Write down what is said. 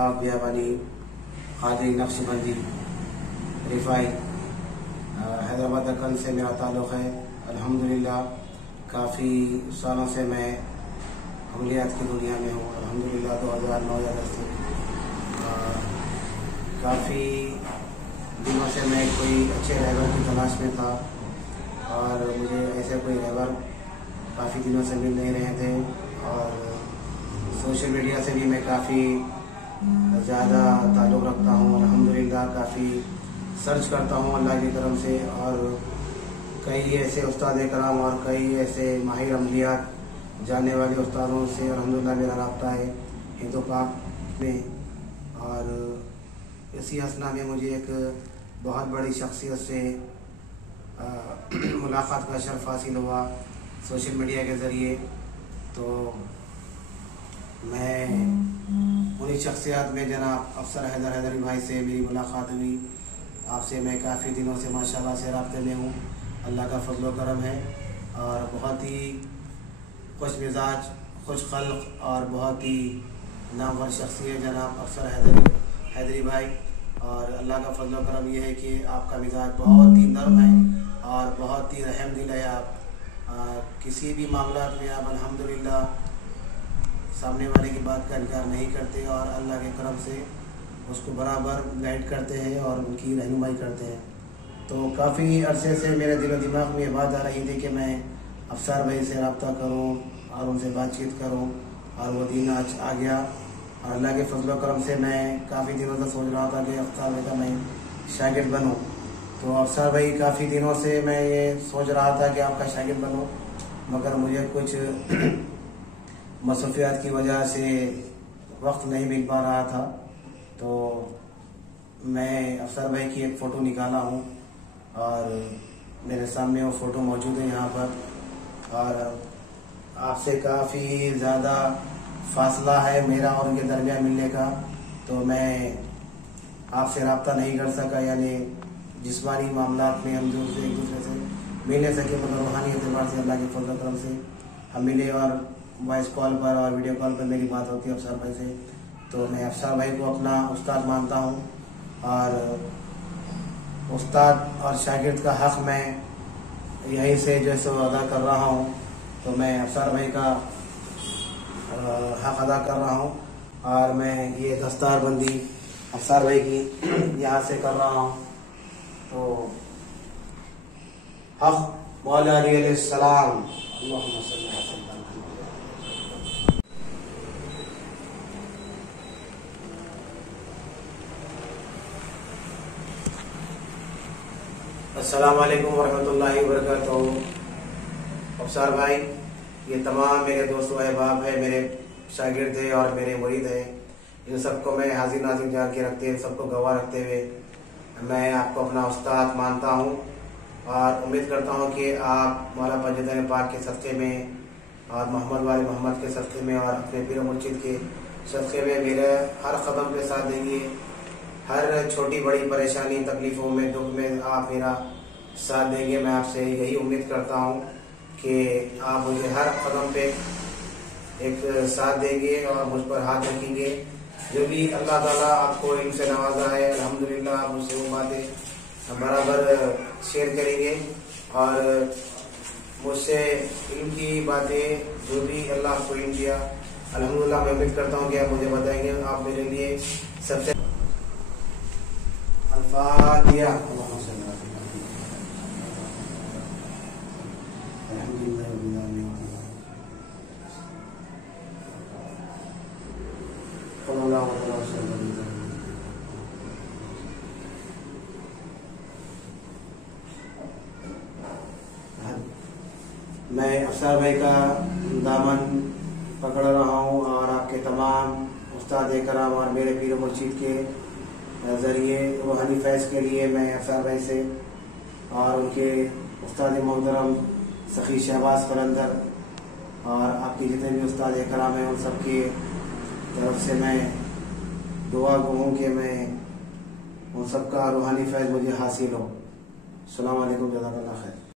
अल्ताफ बियाबानी कादरी नक्शबंदी रिफाई हैदराबाद दक्कन से मेरा ताल्लुक़ है। अल्हम्दुलिल्लाह काफ़ी सालों से मैं अमलियात की दुनिया में हूँ। अल्हम्दुलिल्लाह 2009 या 10 से काफ़ी दिनों से मैं कोई अच्छे रहबर की तलाश में था और मुझे ऐसे कोई रहबर काफ़ी दिनों से मिल नहीं रहे थे। और सोशल मीडिया से भी मैं काफ़ी ज़्यादा ताल्लुक़ रखता हूँ। अल्हम्दुलिल्लाह काफ़ी सर्च करता हूँ अल्लाह की तरफ से, और कई ऐसे उस्ताद कराम और कई ऐसे माहिर अमलियात जानने वाले उस्तादों से अल्हम्दुलिल्लाह मेरा रब्ता है हिंदू पाक में। और इसी असना में मुझे एक बहुत बड़ी शख्सियत से मुलाकात का शर्फ हासिल हुआ सोशल मीडिया के ज़रिए। तो मैं उन्हीं शख्सियात में जनाब अफसर हैदरी भाई से मेरी मुलाकात हुई। आपसे मैं काफ़ी दिनों से माशाल्लाह से राब्ते में हूँ। अल्लाह का फजल व करम है और बहुत ही खुश मिजाज, खुश खल्क और बहुत ही नामवर शख्सियत जनाब अफसर हैदरी भाई। और अल्लाह का फजल व करम यह है कि आपका मिजाज बहुत ही नरम है और बहुत ही रहम दिल है। आप किसी भी मामला में आप अल्हम्दुलिल्लाह सामने वाले की बात का इनकार नहीं करते और अल्लाह के करम से उसको बराबर गाइड करते हैं और उनकी रहनुमाई करते हैं। तो काफ़ी अरसे से मेरे दिल दिमाग में ये बात आ रही थी कि मैं अफसर भाई से रब्ता करूं और उनसे बातचीत करूं, और वो दिन आज आ गया। और अल्लाह के फजल व करम से मैं काफ़ी दिनों से सोच रहा था कि अफसर भाई का मैं शागिर्द बनूं। तो अफसर भाई काफ़ी दिनों से मैं ये सोच रहा था कि आपका शागिर्द बनूं, मगर मुझे कुछ मसरूफियात की वजह से वक्त नहीं मिल पा रहा था। तो मैं अफसर भाई की एक फ़ोटो निकाला हूँ और मेरे सामने वो फ़ोटो मौजूद है यहाँ पर। और आपसे काफ़ी ज़्यादा फासला है मेरा और उनके दरमियान मिलने का, तो मैं आपसे रब्ता नहीं कर सका। यानी जिस्मानी मामलात में हम एक दूसरे से मिल नहीं सके, मगर रूहानी एतबार से अल्लाह के फजल करम से हम मिले और वॉइस कॉल पर और वीडियो कॉल पर मेरी बात होती है अफसर भाई से। तो मैं अफसर भाई को अपना उस्ताद मानता हूँ और उस्ताद और शागिर्द का हक़ मैं यहीं से जो है अदा कर रहा हूँ। तो मैं अफसर भाई का हक़ अदा कर रहा हूँ और मैं ये दस्तारबंदी अफसर भाई की यहाँ से कर रहा हूँ। तो हक़ मौला अली अलैहिस्सलाम अल्लाहुम्मा सल्ली अला सय्यिदना अस्सलाम वालेकुम वरहमतुल्लाहि वबरकातुहू। अफसर भाई, ये तमाम मेरे दोस्तों अहबाब है, मेरे शागिर्द है और मेरे मुरीद है, इन सबको मैं हाजिर नाज़िर जान के रखते हुए, सबको गवाह रखते हुए मैं आपको अपना उस्ताद मानता हूँ और उम्मीद करता हूँ कि आप मौला पंजतन पाक के सदक़े में और मोहम्मद वाले मोहम्मद के सदक़े में और अपने पीर मुर्शिद के सदक़े में मेरे हर कदम पे साथ देंगे। हर छोटी बड़ी परेशानी, तकलीफ़ों में, दुख में आप मेरा साथ देंगे। मैं आपसे यही उम्मीद करता हूँ कि आप मुझे हर कदम पे एक साथ देंगे और मुझ पर हाथ रखेंगे। जो भी अल्लाह ताला आपको इनसे नवाजा है अल्हम्दुलिल्लाह, आप मुझसे वो बातें बराबर शेयर करेंगे और मुझसे इनकी बातें जो भी अल्लाह आपको इन दिया अल्हम्दुलिल्लाह मैं उम्मीद करता हूँ कि आप मुझे बताएंगे। आप मेरे लिए सबसे अल्फातिहा। मैं अफसर भाई का दामन पकड़ रहा हूँ और आपके तमाम उस्ताद कराम और मेरे पीर मुर्शिद के ज़रिए रूहानी फैज़ के लिए मैं अफसर भाई से और उनके उस्ताद मोहतरम सखी शहबाज कलंदर और आपके जितने भी उस्ताद कराम हैं उन सबकी तरफ से मैं दुआ गो हूँ कि मैं उन सबका रूहानी फैज़ मुझे हासिल हो। अस्सलाम वालेकुम, जज़ाकल्लाह खैर।